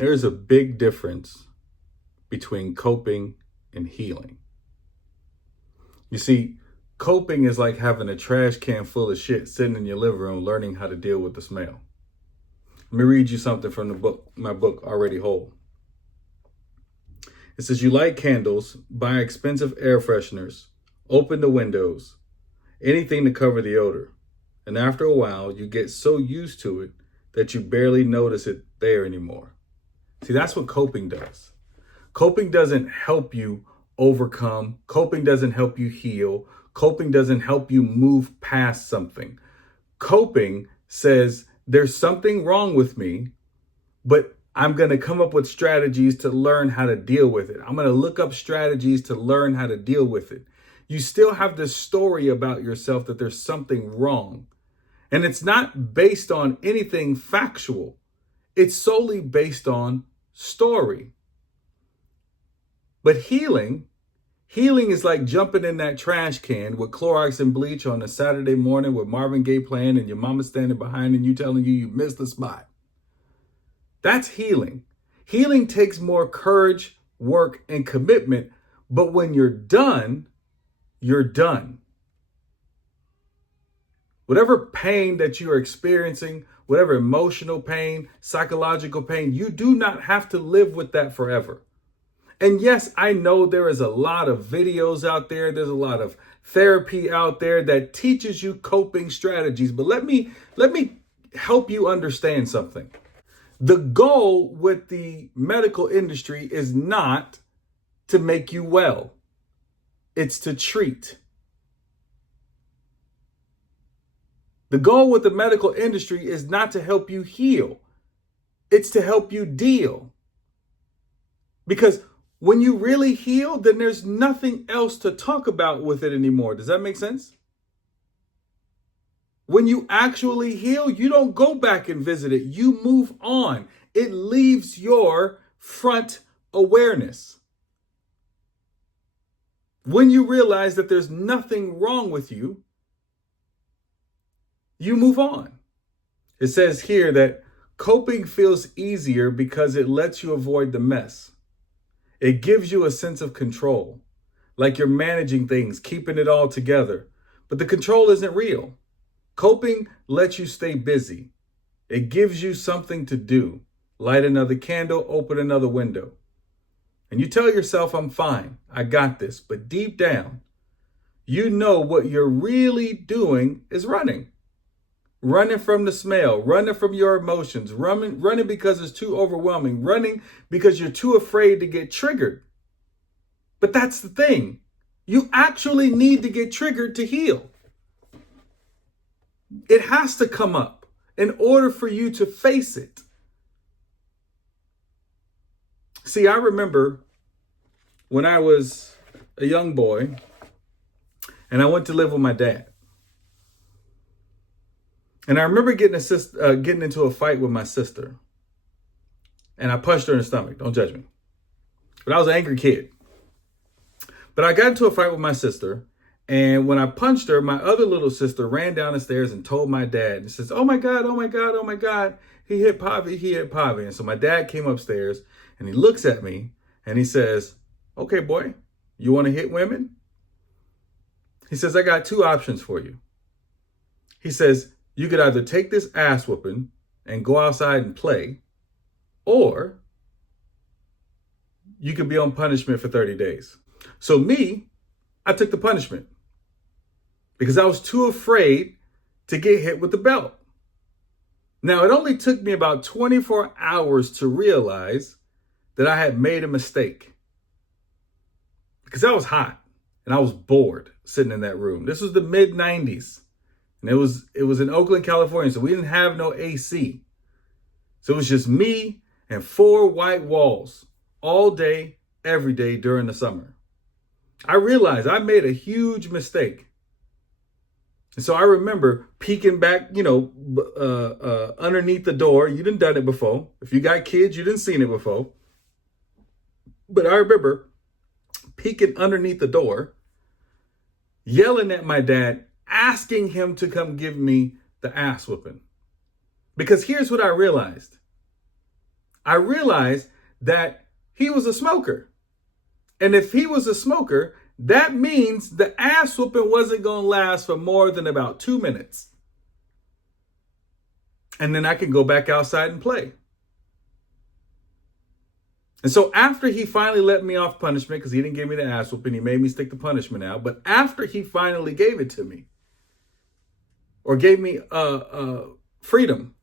There's a big difference between coping and healing. You see, coping is like having a trash can full of shit sitting in your living room learning how to deal with the smell. Let me read you something from my book, Already Whole. It says, you light candles, buy expensive air fresheners, open the windows, anything to cover the odor. And after a while, you get so used to it that you barely notice it there anymore. See, that's what coping does. Coping doesn't help you overcome. Coping doesn't help you heal. Coping doesn't help you move past something. Coping says there's something wrong with me, but I'm going to come up with strategies to learn how to deal with it. I'm going to look up strategies to learn how to deal with it. You still have this story about yourself that there's something wrong. And it's not based on anything factual. It's solely based on story. But healing is like jumping in that trash can with Clorox and bleach on a Saturday morning with Marvin Gaye playing and your mama standing behind and you telling you missed the spot. That's healing. Healing takes more courage, work, and commitment. But when you're done, you're done. Whatever pain that you are experiencing, whatever emotional pain, psychological pain, you do not have to live with that forever. And yes, I know there is a lot of videos out there. There's a lot of therapy out there that teaches you coping strategies. But let me help you understand something. The goal with the medical industry is not to make you well. It's to treat. The goal with the medical industry is not to help you heal. It's to help you deal. Because when you really heal, then there's nothing else to talk about with it anymore. Does that make sense? When you actually heal, you don't go back and visit it. You move on. It leaves your front awareness. When you realize that there's nothing wrong with you, you move on. It says here that coping feels easier because it lets you avoid the mess. It gives you a sense of control, like you're managing things, keeping it all together. But the control isn't real. Coping lets you stay busy. It gives you something to do. Light another candle, open another window. And you tell yourself, I'm fine, I got this. But deep down, you know what you're really doing is running. Running from the smell, running from your emotions, running because it's too overwhelming, running because you're too afraid to get triggered. But that's the thing. You actually need to get triggered to heal. It has to come up in order for you to face it. See, I remember when I was a young boy and I went to live with my dad. And I remember getting into a fight with my sister. And I punched her in the stomach. Don't judge me. But I was an angry kid. But I got into a fight with my sister. And when I punched her, my other little sister ran down the stairs and told my dad. And says, oh my God, oh my God, oh my God. He hit Pavi, he hit Pavi. And so my dad came upstairs and he looks at me and he says, okay, boy, you want to hit women? He says, I got two options for you. He says, you could either take this ass whooping and go outside and play, or you could be on punishment for 30 days. So me, I took the punishment because I was too afraid to get hit with the belt. Now, it only took me about 24 hours to realize that I had made a mistake because I was hot and I was bored sitting in that room. This was the mid-90s. And it was in Oakland, California, so we didn't have no AC. So it was just me and 4 white walls all day, every day during the summer. I realized I made a huge mistake. And so I remember peeking back, underneath the door. You done it before. If you got kids, you done seen it before. But I remember peeking underneath the door, yelling at my dad, asking him to come give me the ass whooping. Because here's what I realized. I realized that he was a smoker. And if he was a smoker, that means the ass whooping wasn't going to last for more than about 2 minutes. And then I can go back outside and play. And so after he finally let me off punishment, because he didn't give me the ass whooping, he made me stick the punishment out. But after he finally gave it to me, or gave me freedom,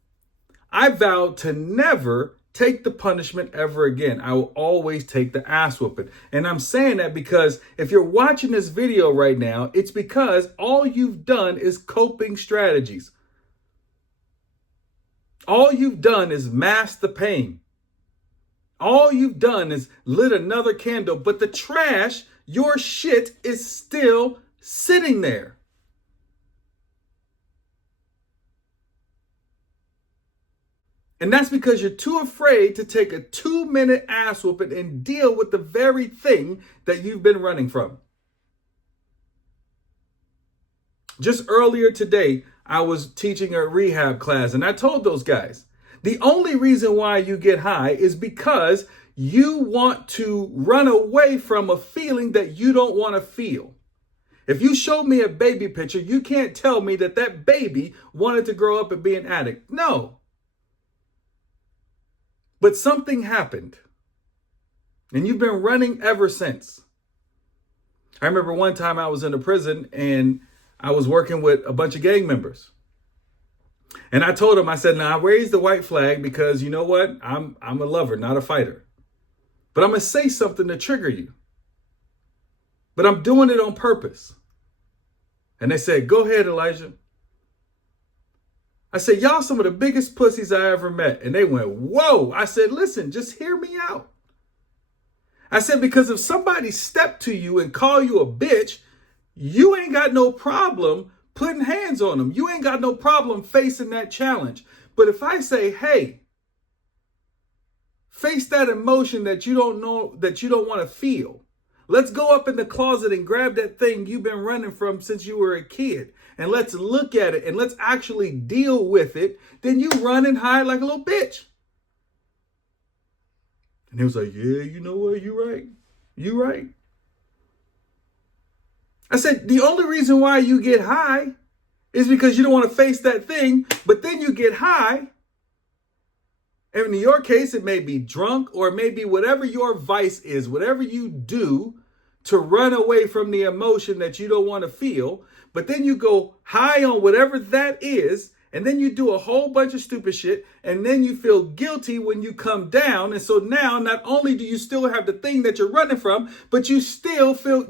I vowed to never take the punishment ever again. I will always take the ass whooping. And I'm saying that because if you're watching this video right now, it's because all you've done is coping strategies. All you've done is mask the pain. All you've done is lit another candle, but the trash, your shit, is still sitting there. And that's because you're too afraid to take a 2-minute ass whooping and deal with the very thing that you've been running from. Just earlier today, I was teaching a rehab class, and I told those guys, the only reason why you get high is because you want to run away from a feeling that you don't want to feel. If you show me a baby picture, you can't tell me that that baby wanted to grow up and be an addict. No. But something happened, and you've been running ever since. I remember one time I was in a prison, and I was working with a bunch of gang members. And I told them, I said, now I raised the white flag because you know what? I'm a lover, not a fighter. But I'm going to say something to trigger you. But I'm doing it on purpose. And they said, go ahead, Elijah. I said, y'all some of the biggest pussies I ever met. And they went, whoa. I said, listen, just hear me out. I said, because if somebody stepped to you and call you a bitch, you ain't got no problem putting hands on them. You ain't got no problem facing that challenge. But if I say, hey, face that emotion that you don't know, that you don't want to feel. Let's go up in the closet and grab that thing you've been running from since you were a kid. And let's look at it and let's actually deal with it. Then you run and hide like a little bitch. And he was like, yeah, you know what? You're right. You're right. I said, the only reason why you get high is because you don't want to face that thing, but then you get high. And in your case, it may be drunk or it may be whatever your vice is, whatever you do to run away from the emotion that you don't want to feel. But then you go high on whatever that is, and then you do a whole bunch of stupid shit, and then you feel guilty when you come down. And so now not only do you still have the thing that you're running from, but you still feel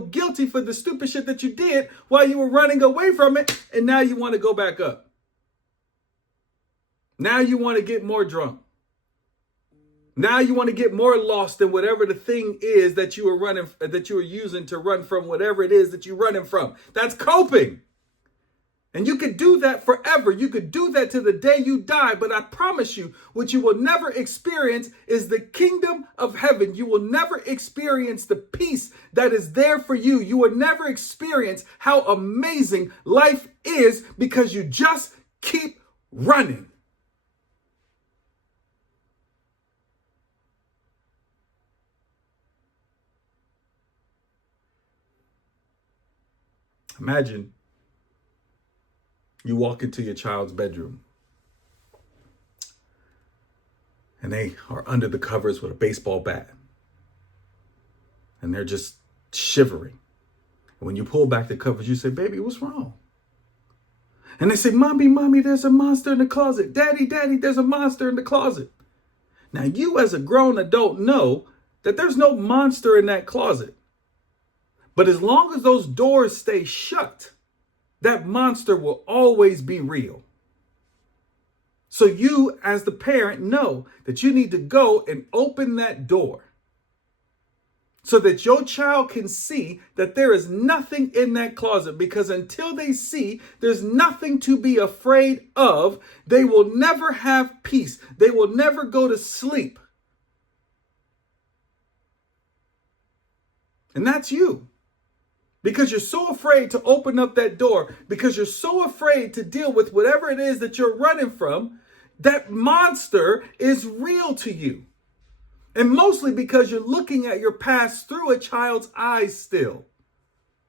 guilty for the stupid shit that you did while you were running away from it, and now you want to go back up. Now you want to get more drunk. Now you want to get more lost in whatever the thing is that you were using to run from whatever it is that you're running from. That's coping. And you could do that forever. You could do that to the day you die. But I promise you, what you will never experience is the kingdom of heaven. You will never experience the peace that is there for you. You will never experience how amazing life is because you just keep running. Imagine you walk into your child's bedroom and they are under the covers with a baseball bat and they're just shivering. And when you pull back the covers, you say, baby, what's wrong? And they say, mommy, there's a monster in the closet. Daddy, there's a monster in the closet. Now you as a grown adult know that there's no monster in that closet. But as long as those doors stay shut, that monster will always be real. So you, as the parent, know that you need to go and open that door so that your child can see that there is nothing in that closet. Because until they see there's nothing to be afraid of, they will never have peace. They will never go to sleep. And that's you. Because you're so afraid to open up that door, because you're so afraid to deal with whatever it is that you're running from, that monster is real to you. And mostly because you're looking at your past through a child's eyes still.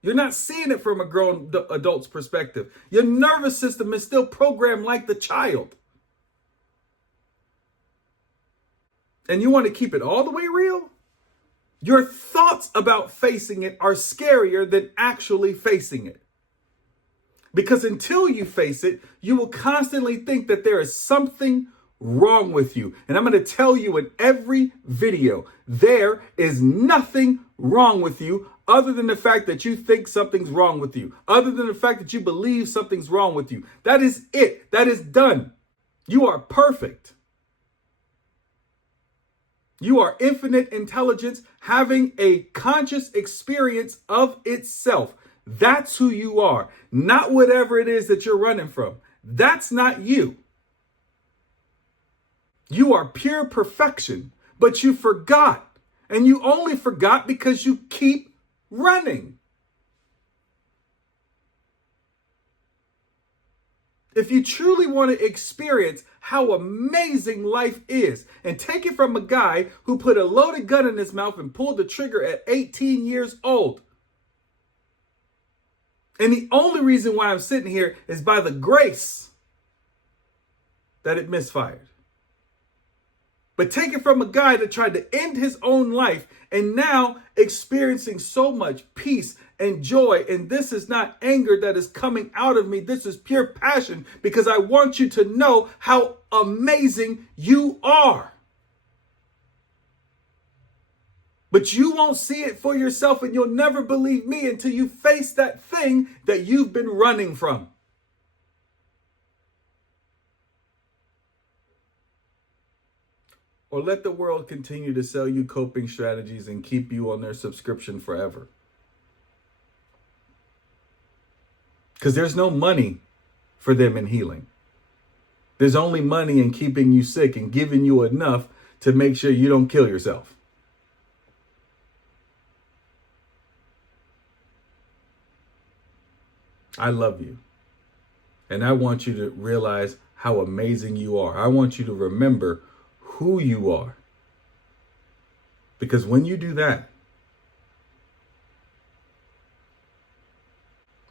You're not seeing it from a grown adult's perspective. Your nervous system is still programmed like the child. And you want to keep it all the way real? Your thoughts about facing it are scarier than actually facing it. Because until you face it, you will constantly think that there is something wrong with you. And I'm going to tell you in every video, there is nothing wrong with you other than the fact that you think something's wrong with you, other than the fact that you believe something's wrong with you. That is it. That is done. You are perfect. You are infinite intelligence having a conscious experience of itself. That's who you are, not whatever it is that you're running from. That's not you. You are pure perfection, but you forgot. And you only forgot because you keep running. If you truly want to experience how amazing life is, and take it from a guy who put a loaded gun in his mouth and pulled the trigger at 18 years old. And the only reason why I'm sitting here is by the grace that it misfired. But take it from a guy that tried to end his own life and now experiencing so much peace and joy. And this is not anger that is coming out of me. This is pure passion because I want you to know how amazing you are. But you won't see it for yourself and you'll never believe me until you face that thing that you've been running from. Or let the world continue to sell you coping strategies and keep you on their subscription forever. Because there's no money for them in healing. There's only money in keeping you sick and giving you enough to make sure you don't kill yourself. I love you. And I want you to realize how amazing you are. I want you to remember who you are. Because when you do that,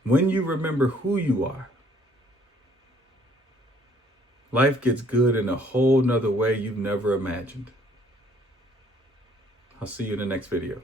when you remember who you are, life gets good in a whole nother way you've never imagined. I'll see you in the next video.